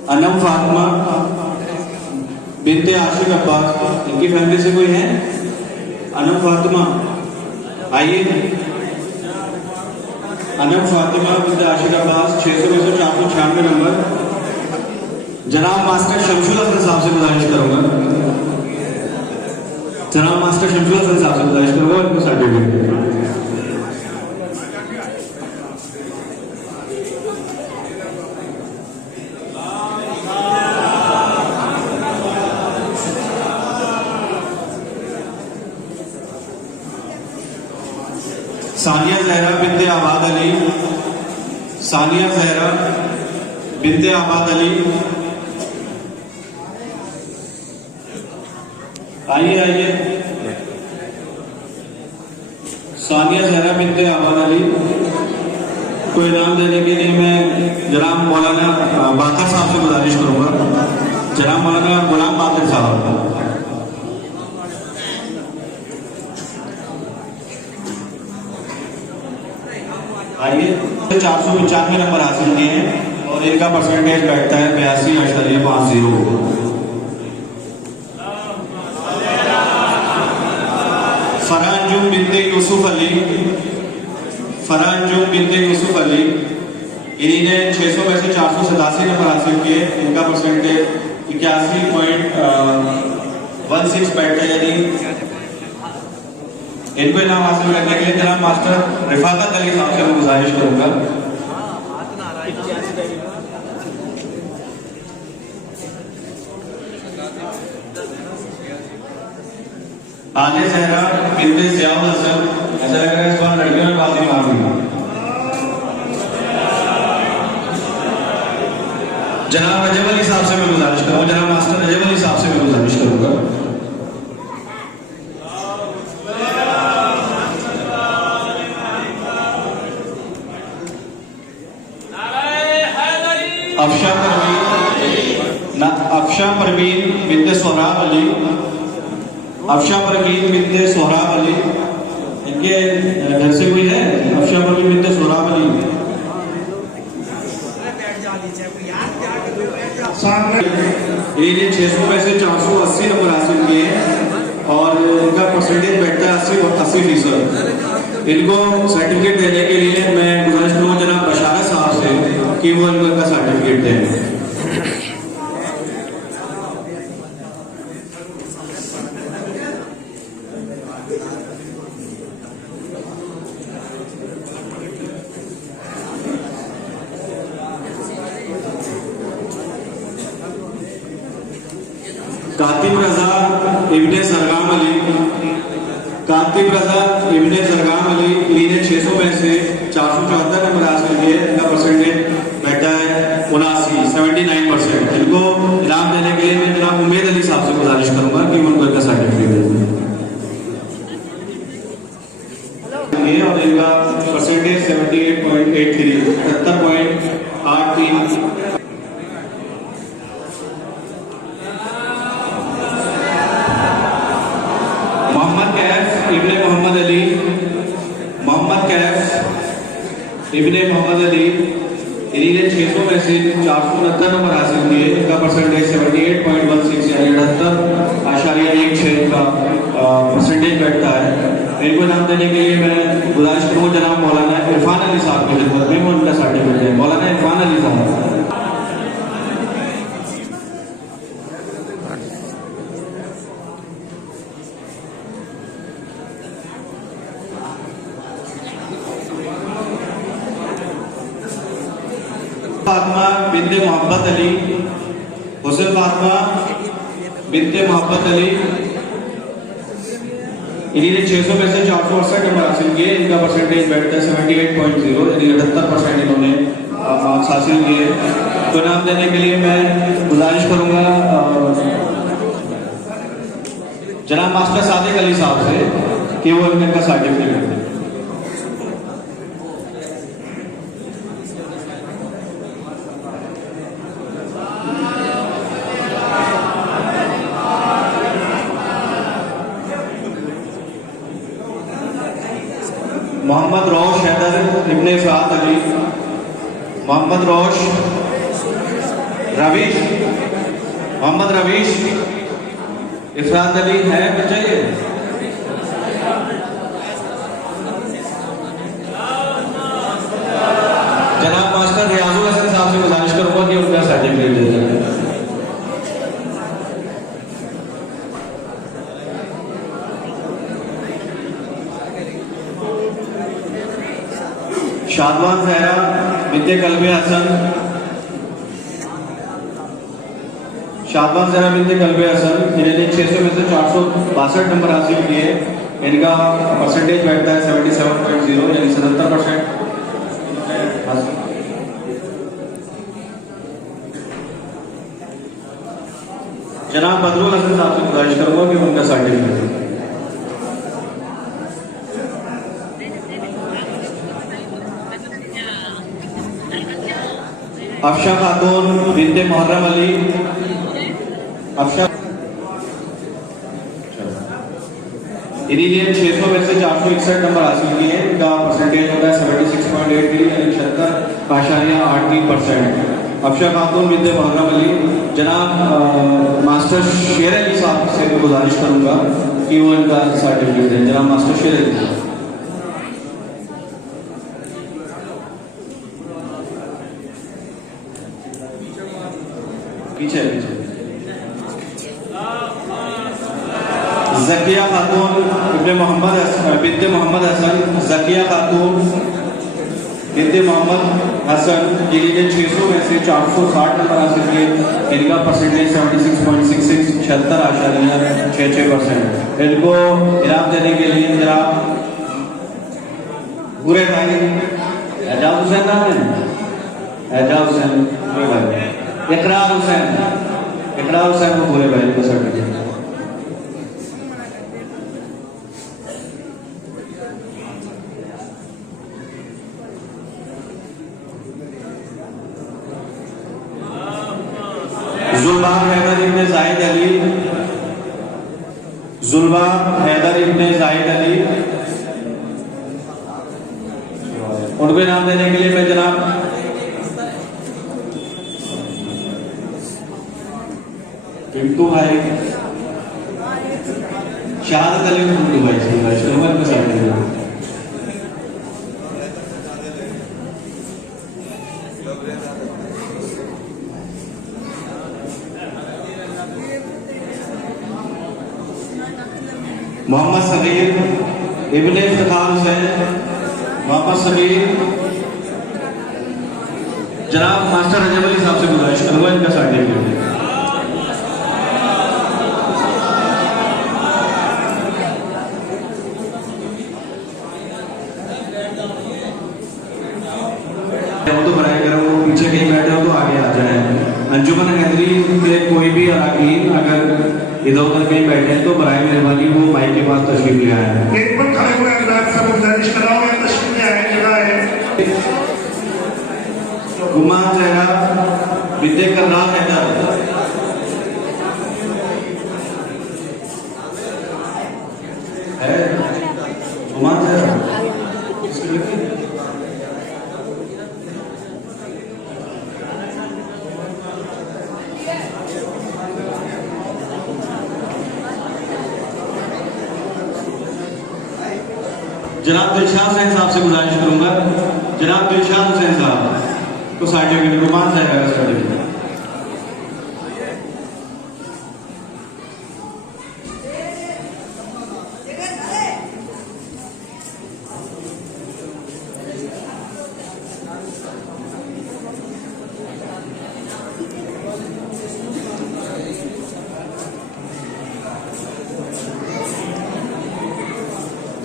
अनम फातिमा बिन्ते आशिक अब्बास, इनकी फैमिली से कोई है? अनम फातिमा आइए। अनम फातिमा बिन्ते आशिक अब्बास 600-496 नंबर। जनाब मास्टर शमशुल हसन साहब से गुजारिश करूंगा, जनाब मास्टर शमशुल हसन साहब से गुजारिश करूंगा उनको सर्टिफिकेट। सानिया जहरा बिन्ते आबाद अली, सानिया जहरा बिन्ते आबाद अली, आइए आइए। सानिया जहरा बिन्ते आबाद अली को इनाम देने के लिए मैं जनाब मौलाना बाकर साहब से गुजारिश करूंगा, जनाब मौलाना गुलाम बाकर साहब। आइए 495 नंबर हासिल किए हैं और इनका परसेंटेज बैठता है 82.50। फरहान बिन्ते यूसुफ अली, फरहान बिन्ते यूसुफ अली, इन्हीं ने 600 में से 487 नंबर हासिल किए। इनका परसेंटेज 81.16 बैठता है, यानी इनको इनाम हासिल करने के लिए जनाब मास्टर रिफाकत अली साहब से मैं गुजारिश करूंगा। आने जहरा बिन्ते ज़ियाउल हसन, ऐसा लग रहा है इस बार लड़कियों ने बाजी मार दी। जनाब रजब अली साहब से मैं गुजारिश करूंगा, जनाब मास्टर रजब अली साहब से मैं गुजारिश करूंगा। अफशा परवीन बिन्ते सोहराब अली, अफशा परवीन बिन्ते सोहराब अली, इनके घर से कोई है? अफशा परवीन बिन्ते सोहराब अली ये 600 में से 480 नंबर हासिल किए और इनका परसेंटेज बैठता है 80%। इनको सर्टिफिकेट देने के लिए मैं गुजारिश करूँ जनाब बशारा साहब से कि वो इनका सर्टिफिकेट दें। कातिब रजा इब्ने सरगाम अली, कातिब रजा इब्ने सरगाम अली, इन्हें 600 में से 474 नंबर हासिल किए। इनका परसेंटेज बैठा है 79%। इनको इनाम देने के लिए मैं जनाब उम्मेद अली साहब से गुजारिश करूंगा कि उनको इनका सर्टिफिकेट दें और इनका परसेंटेज 78.83 73.83। इब्ने मोहम्मद अली, मोहम्मद कैफ इब्ने मोहम्मद अली, इन्हीं 600 में से 469 नंबर हासिल किए। इनका परसेंटेज 78.16 यानी 78.16 का परसेंटेज बैठता है। इनको नाम देने के लिए मैं गुजारिश करूँ जनाब मौलाना इरफान अली साहब की खिदमत में, वो उनका सर्टिफिकेट है। मौलाना इरफान अली साहब। फातिमा बिन्ते मोहब्बत अली, हुसैन फातिमा बिन्ते मोहब्बत अली, इन्हीं 600 में से 468 नंबर हासिल किए। इनका परसेंटेज बैठता है 78.0 यानी 78% इन्होंने मार्क्स हासिल किए। तो नाम देने के लिए मैं गुजारिश करूंगा जनाब मास्टर सादिक अली साहब से कि वो इनका सर्टिफिकेट दें। मोहम्मद रोश हैदर इब्ने इफरात अली, मोहम्मद रोश रवीश, मोहम्मद रवीश इफरात अली है बच्चा ये। जनाब मास्टर रियाजुल हसन साहब से गुजारिश करूंगा कि उनका सर्टिफिकेट दे दें। शादवान जहरा बिन्ते कल्बे हसन, शादवान जहरा बिन्ते कल्बे हसन जिन्होंने 600 में से 462 नंबर हासिल किए, इनका परसेंटेज बैठता है 77.0 यानी 77%। जनाब बदरुल हसन साहब से गुजारिश करूंगा कि उनका सर्टिफिकेट। अफशा खातून बिन्ते मुहर्रम अली, अफशा इन्हीं 600 में से 461 नंबर हासिल किए, इनका परसेंटेज होगा 76.83 यानी 76.83%। अफशा खातून बिन्ते मुहर्रम अली। जनाब मास्टर शेर अली साहब से मैं गुजारिश करूंगा कि वो इनका सर्टिफिकेट दें। जनाब मास्टर शेर अली साहब पीछे पीछे। जकिया खातून बिन्ते मोहम्मद हसन, जकिया खातून बिन्ते मोहम्मद हसन जिन्होंने 600 में से 460 नंबर हासिल किए, इनका परसेंटेज 76.66 76.66%। इनको इनाम देने के लिए जनाब पूरे भाई एजाज हुसैन नाम है, एजाज हुसैन पूरे भाई, इकरार हुसैन को पूरे भाई को सर्टिफिकेट। जुल्बान हैदर इब्ने जाहिद अली, जुल्बान हैदर इब्ने जाहिद अली, उनको नाम देने के लिए मैं जनाब पिंटू भाई, शहादत अली पिंटू भाई से शुरुआत में सर्टिफिकेट। मोहम्मद सगीर इब्ने इफ्तिखार हुसैन, मोहम्मद सगीर। जनाब मास्टर रजब अली साहब से गुजारिश करूंगा इनका सर्टिफिकेट। तो बनाया करो, वो पीछे कहीं बैठे हो तो आगे आ जाए। अंजुमन हैदरी के कोई भी अरकान अगर इधर उधर कहीं बैठे हैं तो बराए मेहरबानी वो माइक के पास तशरीफ ले आए। एक बार खड़े हुए हजरात से गुजारिश कर रहा हूं, ये तशरीफ ले आए, जगह है। गुमान जहरा बिन्ते कर्रार हैदर, है गुमान जहरा जनाब दिलशाद हुसैन साहब से गुजारिश करूंगा, जनाब दिलशाद हुसैन साहब को सर्टिफिकेट गुमान जहरा का सर्टिफिकेट।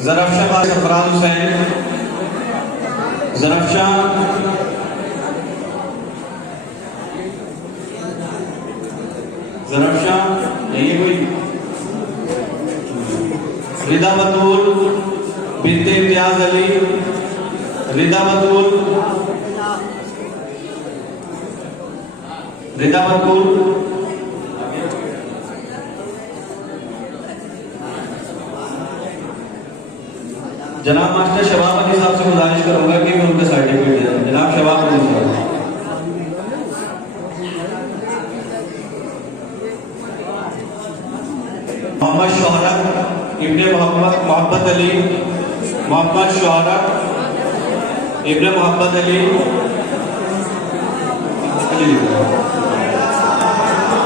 ज़रफ़शाह सरफराज हुसैन, ज़रफ़शाह यही कोई रिदा बतूल बिन्ते इम्तियाज अली, रिदा बतूल जनाब मास्टर शबाब अली साहब से गुजारिश करूंगा कि मैं उनका सर्टिफिकेट दे दूं। जनाब शबाब अली साहब। मोहम्मद शोहरत इब्ने मोहब्बत अली, मोहम्मद शोहरत इब्ने मोहब्बत अली।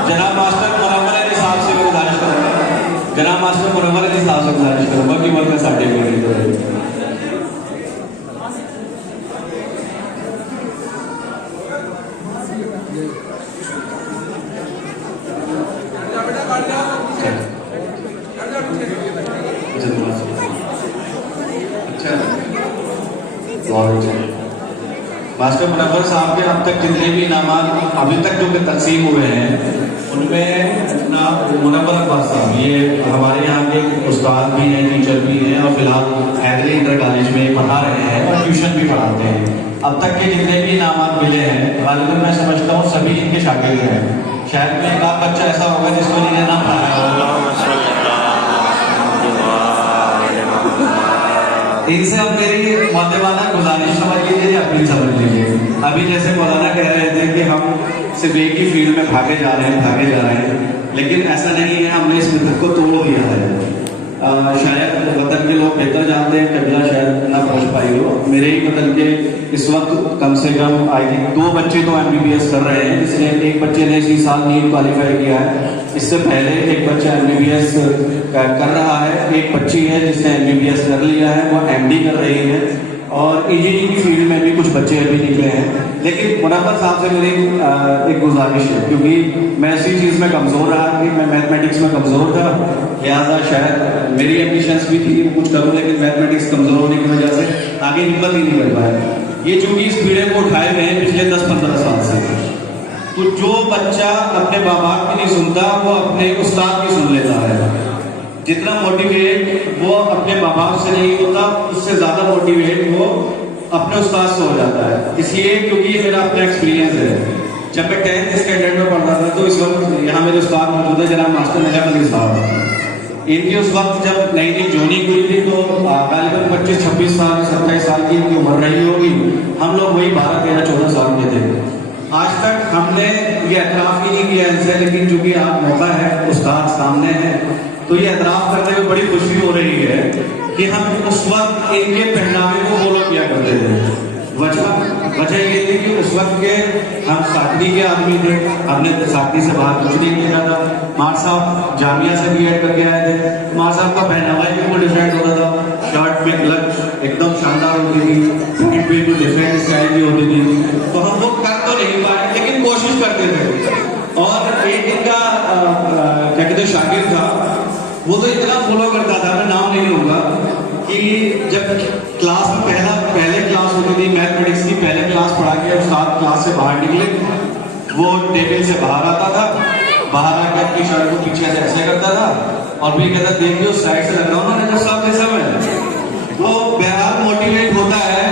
जनाब मास्टर मुनव्वर अली साहब से गुजारिश करूंगा, जनाब मास्टर मुनव्वर अली साहब से गुजारिश करूंगा कि वो उनका सर्टिफिकेट दे दें। मास्टर मुनव्वर साहब के अब तक जितने भी इनामात अभी तक जो कि तकसीम हुए हैं उनमें ना मुनव्वर अब्बास साहब ये हमारे यहाँ के उस्ताद भी हैं, टीचर भी हैं और फिलहाल हैदरी इंटर कॉलेज में पढ़ा रहे हैं और ट्यूशन भी पढ़ाते हैं। अब तक के जितने भी इनामात मिले हैं गालिबन मैं समझता हूँ सभी इनके शागिर्द हैं। शायद में एक आध बच्चा ऐसा होगा जिसको इन्हें ना पढ़ाया होगा। इनसे अब मेरी मौलाना गुजारिश समझ लीजिए या अपनी समझ लीजिए। अभी जैसे मौलाना कह रहे थे कि हम सिर्फ एक ही फील्ड में भागे जा रहे हैं, लेकिन ऐसा नहीं है, हमने इस मिथक को तोड़ दिया है। शायद वतन के लोग बेहतर जानते हैं, कबिला शायद ना पहुंच पाई हो। मेरे ही वतन के इस वक्त कम से कम आई थिंक 2 बच्चे तो MBBS कर रहे हैं, जिसमें एक बच्चे ने इसी साल नीट क्वालिफाई किया है। इससे पहले एक बच्चा MBBS कर रहा है, एक बच्ची है जिसने MBBS कर लिया है, वो MD कर रही है और इंजीनियरिंग फील्ड में भी कुछ बच्चे अभी निकले हैं। लेकिन मुनव्वर साहब से मेरी एक गुजारिश है, क्योंकि मैं इसी चीज़ में कमज़ोर रहा कि मैं मैथमेटिक्स में कमज़ोर था, लिहाजा शायद मेरी एम्बिशंस भी थी कुछ करूँ, लेकिन मैथमेटिक्स कमज़ोर होने की वजह से आगे हिम्मत ही नहीं कर पाया। ये चूँकि इस पीढ़े को उठाए हुए हैं पिछले 10-15 साल से, तो जो बच्चा अपने माँ बाप की नहीं सुनता वो अपने उस्ताद की सुन लेता है। जितना मोटिवेट वो अपने माँ बाप से नहीं होता, उससे ज़्यादा मोटिवेट वो अपने उस्ताद से हो जाता है। इसलिए क्योंकि ये मेरा अपना एक्सपीरियंस है। जब मैं 10th स्टैंडर्ड में पढ़ता था तो इस वक्त यहाँ मेरे उस्ताद मौजूद है जनाब मास्टर नजब अली साहब। इनकी उस वक्त जब नई नई ज्वाइनिंग हुई थी तो गालिबन 25-26 साल 27 साल की इनकी उम्र रही होगी। हम लोग वही 12-13-14 साल के थे। आज तक हमने ये एतराफ़ ही नहीं किया इनसे, लेकिन चूंकि आप मौका है, उस्ताद सामने है, तो ये एतराफ़ करने में बड़ी खुशी हो रही है कि हम उस वक्त इनके पहनावे को फॉलो किया करते थे। वजह ये थी कि उस वक्त के हम साकरी के आदमी थे, हमने साकरी से बाहर कुछ नहीं किया था। मार साहब जामिया से B.Ed करके आए थे, मार साहब का पहनावा ही बिल्कुल डिफरेंट होता था। शर्ट पे क्लच एकदम शानदार होती थी, पैंट पे तो डिफरेंट स्टाइल की होती थी। तो हम वो कर तो नहीं पाए, लेकिन कोशिश करते थे। और एक इनका क्या कहते शागिर्द था, वो तो इतना फॉलो करता था, मैं नाम नहीं लूँगा, कि जब क्लास में पहले क्लास होती थी मैथमेटिक्स की, पहले क्लास पढ़ा के उस्ताद क्लास से बाहर निकले, वो टेबल से बाहर आता था, बाहर आकर अपनी शर्ट को पीछे से ऐसे करता था और भी कहता देखिए उस साइड से लग रहा हूँ ना नजर साहब जैसा मैं। तो बहरहाल मोटिवेट होता है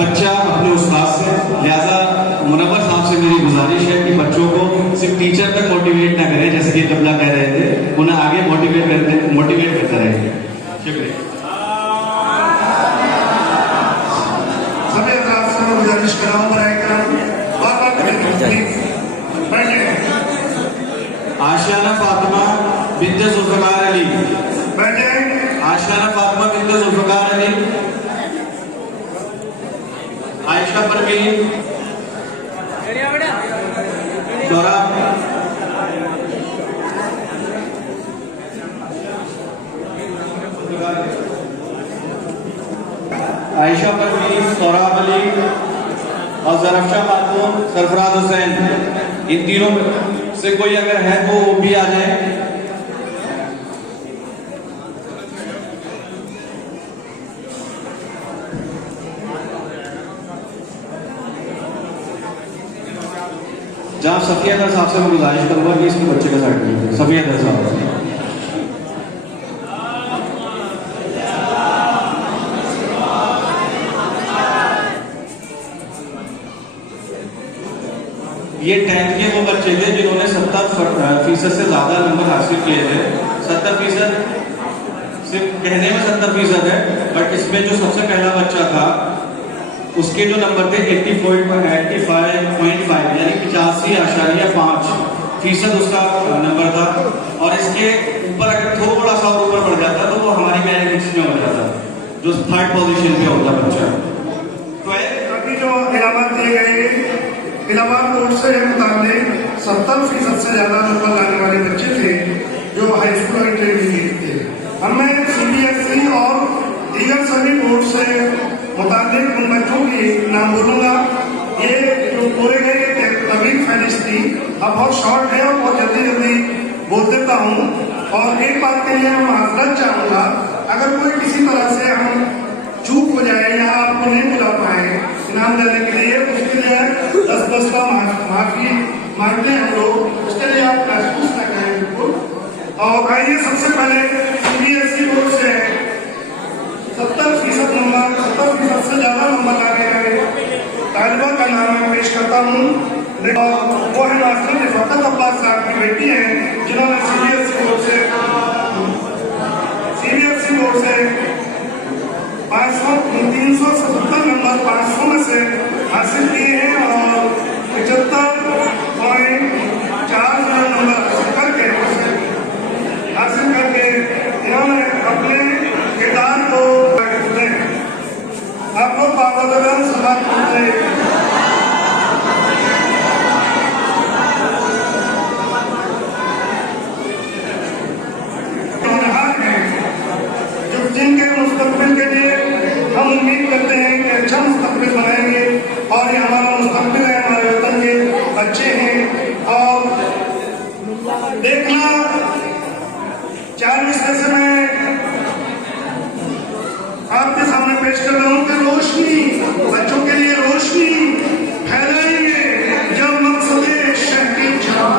बच्चा अपने उस्ताद से। लिहाजा मुनव्वर साहब से मेरी गुजारिश है कि बच्चों को सिर्फ टीचर तक मोटिवेट ना करें, जैसे कि कबला कह रहे थे, उन्हें आगे मोटिवेट करते रहेंगे। शुक्रिया। सभी अतराफ से मैं गुजारिश कर रहा हूँ आशियाना फातिमा बिन्ते जुल्फ़िकार अली, आशियाना फातिमा बिन्ते जुल्फ़िकार अली, आयशा परवीन, सौरभ, आयशा परवीन, सौरभ अली और ज़रफ़शा खातून, सरफराज हुसैन, इन तीनों से कोई अगर है तो वो भी आ जाए। जनाब सफिया दर साहब से मैं गुजारिश करूंगा कि इसके बच्चे का सर्टिफिकेट सफिया दर साहब। ये 10th के वो बच्चे थे जिन्होंने 70% से ज्यादा नंबर हासिल किए थे। 70% सिर्फ कहने में 70% है, बट इसमें जो सबसे पहला बच्चा था उसके जो नंबर थे 85.5 यानी 85.5% उसका नंबर था। और इसके ऊपर अगर थोड़ा सा और ऊपर बढ़ जाता तो वो हमारी मैरिट में हो जाता, जो 3rd पोजीशन पे होता बच्चा। तो अभी जो इनामात दिए गए, इनामात बोर्ड से मुताबिक 70% से ज्यादा नंबर लाने वाले बच्चे थे जो हाई स्कूल और इंटरमीडिएट थे। अब मैं CBSE और दीगर सभी बोर्ड से मुताबिक उन बच्चों की नाम बोलूंगा। ये जो बोले गए तबीब फहरिस्त थी, अब बहुत शॉर्ट है और बहुत जल्दी बोल देता हूँ। और एक बात के लिए मैं माजरत चाहूंगा, अगर कोई किसी तरह से हम चूक हो जाए या आपको नहीं बुला पाए इनाम देने के लिए, उसके लिए 10 का माफी मांगते हैं हम लोग। उसके लिए आप महसूस न करें बिल्कुल। और आइए सबसे पहले CBSE बोर्ड से 70% नंबर, 70% से ज्यादा नंबर लाने वाले तालिबा का नाम मैं पेश करता हूँ। वो है मास्टर रिफाकत अब्बास साहब की बेटी है, जिन्होंने CBSE बोर्ड से 377 नंबर 500 में से हासिल किए हैं और 75.4 नंबर हासिल करके इन्होंने अपने किरदार को आप लोग बाबा सभा करते जिनके मुस्तकबिल के लिए हम उम्मीद करते हैं कि अच्छा मुस्तकबिल बनाएंगे। और ये हमारा मुस्तकबिल है, हमारे वतन के बच्चे हैं। और देखना 4 विषय से मैं आपके सामने पेश कर रहा हूँ कि रोशनी, बच्चों के लिए रोशनी फैलाएंगे जब मकसद शह की चाह,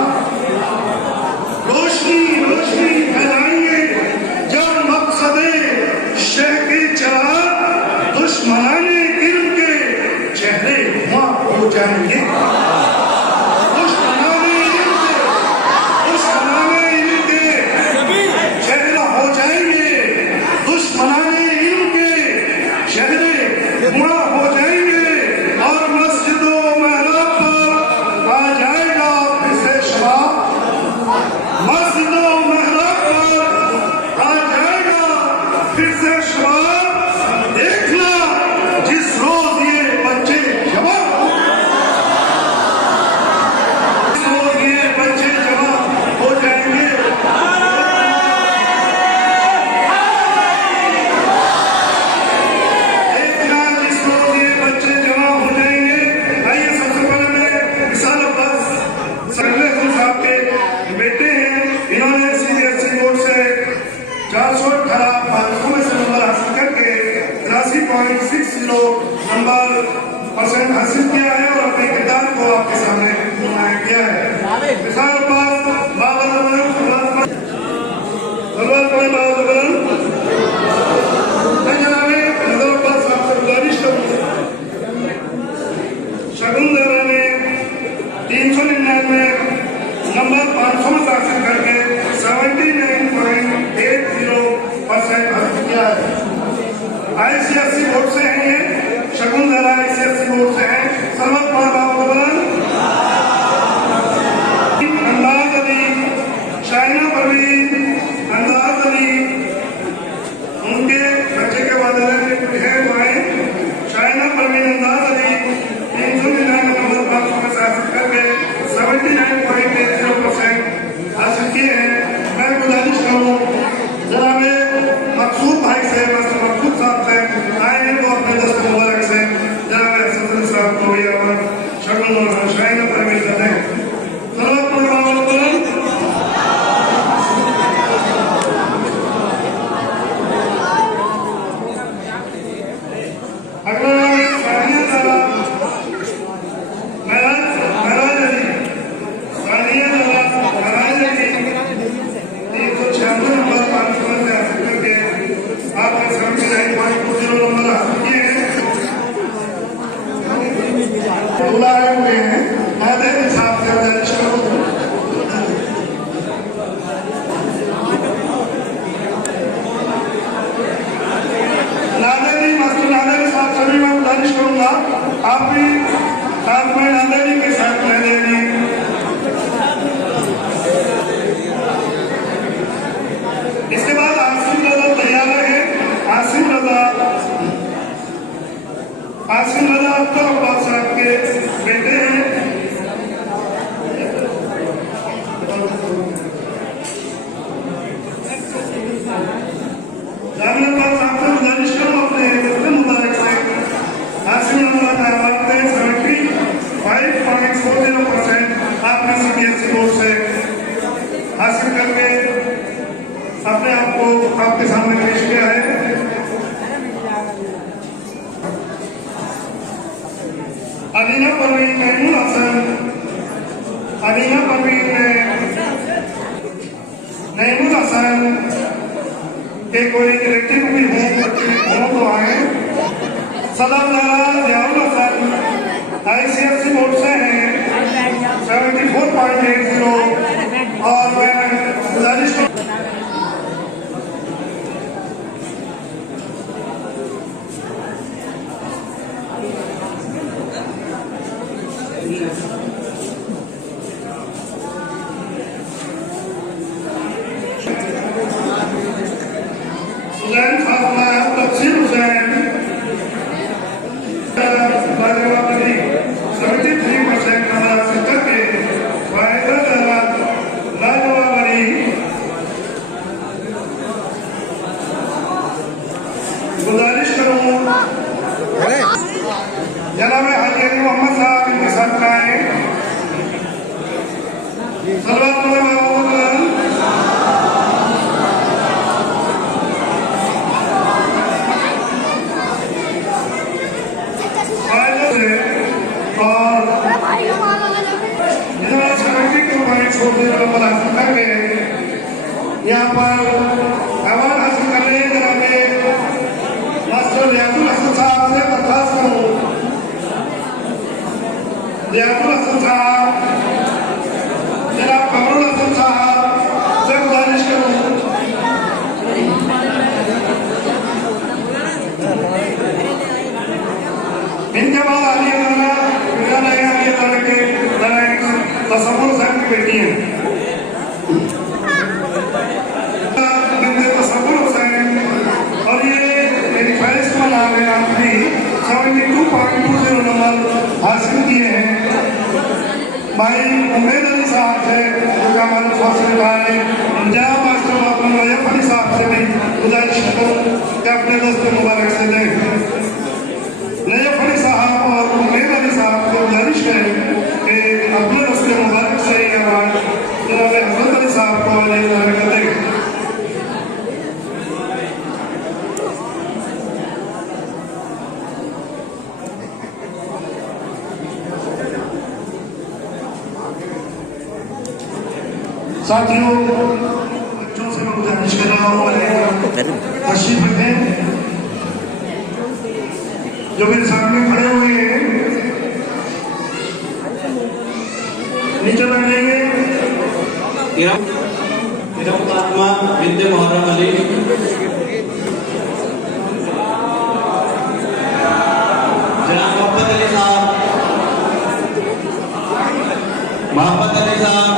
रोशनी फैलाएंगे जब मकसद शह की चाह, दुश्मनाने इल्म के चेहरे वहां हो जाएंगे। दुश्मनाने इल्म के चेहरा हो जाएंगे, दुश्मनाने इल्म के चेहरे वहां हो जाएंगे। और मस्जिदों महराब पर आ जाएगा फिर से शबाब, मस्जिदों महराब पर आ जाएगा फिर से शबाब। देखना जिस रोज ये बच्चे जवाब, जिस रोज ये बच्चे जवाब हो जाएंगे। देखना जिस रोज ये बच्चे जवाब हो जाएंगे। आइए सबसे पहले मैं विशाल अब्बास साहब के बेटे हैं, इन्होंने CBSE बोर्ड से 418 में से नंबर हासिल करके 83.60 नंबर % हासिल किया है और अपने किरदार को आपके सामने नुमाया किया है। विशाल अब्बास शगुन दरा ने 399 नंबर 500 में हासिल करके 79.80% हासिल किया है। ICSE बोर्ड से हैं ये, शगुन दरा ICSE बोर्ड से हैं। सर्वत नंबर आपके सामने पेश किया है। अलीना परवीन महमूद हसन, अलीना परवीन महमूद हसन के कोई रिलेटिव भी हो तो आए। सलाम जियाउल हसन ICSE बोर्ड से हैं 74.80 और मैं गुजारिश तफसीर हुसैन 73% नंबर हासिल करके फायदा लाजवाब अली गुजारिश करूँ जनाब हाजी अली मोहम्मद साहब इनके साथ आए। यहाँ पर अवार्ड हासिल कर रहे हैं जनाब मास्टर रियाजुल हसन साहब से दरख्वास्त करूँ। रियाजुल हसन साहब, जनाब कमरुल हसन साहब से गुजारिश करूँ। इनके बाद आलिया के तसव्वुर हुसैन की बेटी है और ये मेरी फहरिस्त में आ गए। आपने 72.20 नंबर हासिल किए हैं। भाई उम्मेद अली साहब से जो हमारे फासिल है, जहाँ मास्टर नजफ अली साहब से भी गुजारिश करूँ कि अपने दस्त मुबारक से दें। नजफ अली साहब और उम्मेद अली साहब को गुजारिश करें कि अपने दस्त मुबारक से ही अवार्ड जनाब हजरत अली साहब को कर दें। साथियों, बच्चों से मैं गुजारिश कर रहा हूँ तशरीफ रखें। जो मेरे सामने खड़े हुए हैं नीचे बैठ जाएंगे। फातिमा बिन्ते मुहर्रम अली, जनाब मोहम्मद अली साहब, मोहम्मद अली साहब,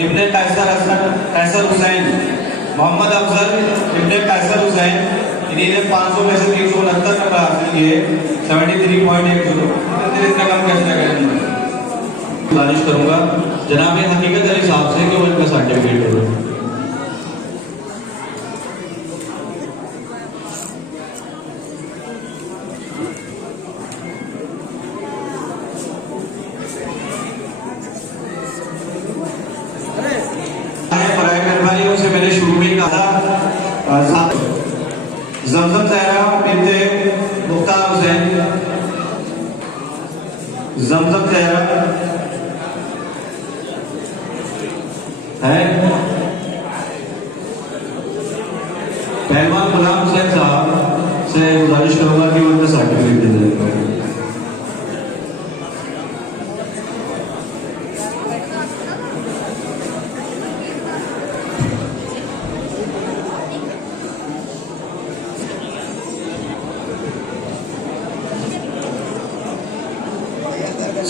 इब्ने कैसर हुसैन, मोहम्मद अफजल इब्ने कैसर हुसैन, इन्हीं 500 में से 369 नंबर हासिल किए 73.80। इतना कम कैसे करेंगे? गुजारिश करूंगा जनाब हकीकत अली साहब से कि वो इनका सर्टिफिकेट दे। से मैंने शुरू में कहा था जमजम जहरा बिन्ते मुख्तार हुसैन, जमजम जहरा है। पहलवान गुलाम हुसैन साहब से गुजारिश करूंगा कि वो उनका सर्टिफिकेट दे दें।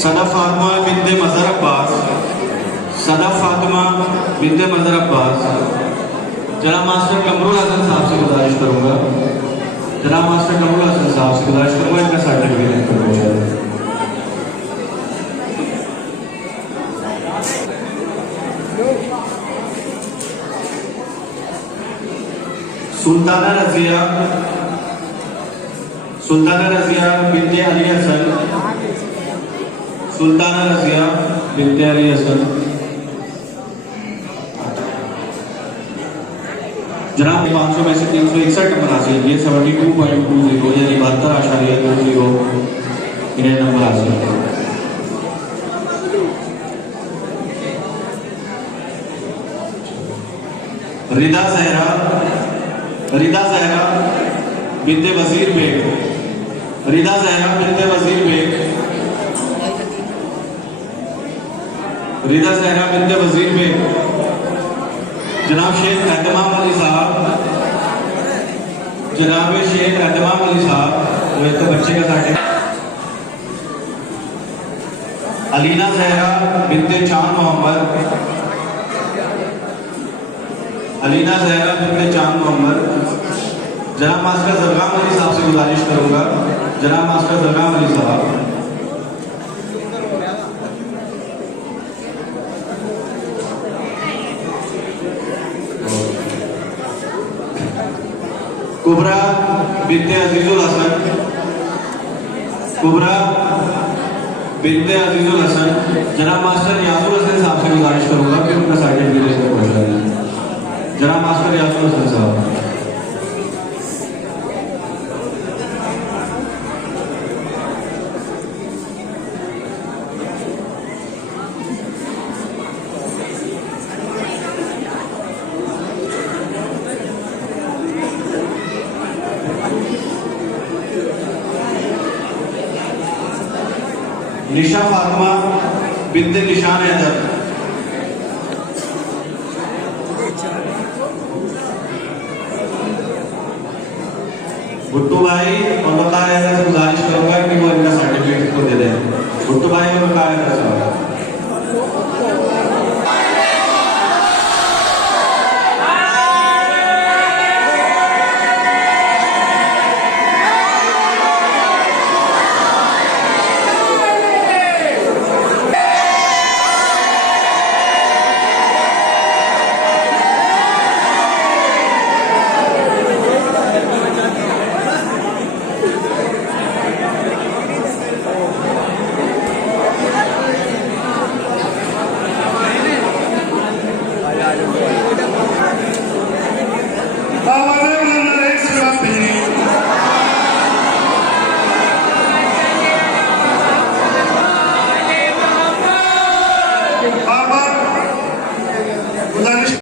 सदा फातिमा बिन्ते मजहर अब्बास, सदा फातिमा बिन्ते मजहर अब्बास, जनाब मास्टर कमरुल हसन साहब से गुजारिश करूंगा, जनाब मास्टर कमरुल हसन साहब से गुजारिश करूंगा इनका सर्टिफिकेट करना चाहिए। सुल्ताना रजिया, सुल्ताना रजिया बिनते अली हसन, सुल्ताना रजिया बिनते अली हसन। जनाब 500 में से 361 नंबर हासिल किए, 72.20 यानी 72.20 इन्हें नंबर हासिल किए। रिदा जहरा बिनते वजीर बेग, रिदा जहरा बिनते वजीर बेग, रिदा जहरा बिनते वजीर बेग। जनाब शेख एहतमाम अली साहब, जनाब शेख एहतमाम अली साहब, वो एक तो बच्चे का साथ। अलीना जहरा बिनते चांद मोहम्मद, अलीना जहरा बिनते चांद मोहम्मद। जनाब मास्टर जरगाम अली साहब से गुजारिश करूंगा, जनाब मास्टर जरगाम अली साहब। कुबरा बिनते अजीजुल हसन, कुबरा बिनते अजीजुल हसन। जनाब मास्टर यासुर हसन साहब से गुजारिश करूंगा कि उनका सर्टिफिकेट लेकर पहुंचा दें। जनाब मास्टर यासुर हसन साहब। निशा फातिमा बिनते निशान हैदर, भुट्टू भाई और वकार हैदर से गुजारिश करूंगा कि वो इनका सर्टिफिकेट को दे दें। भुट्टू भाई और वकार हैदर साहब।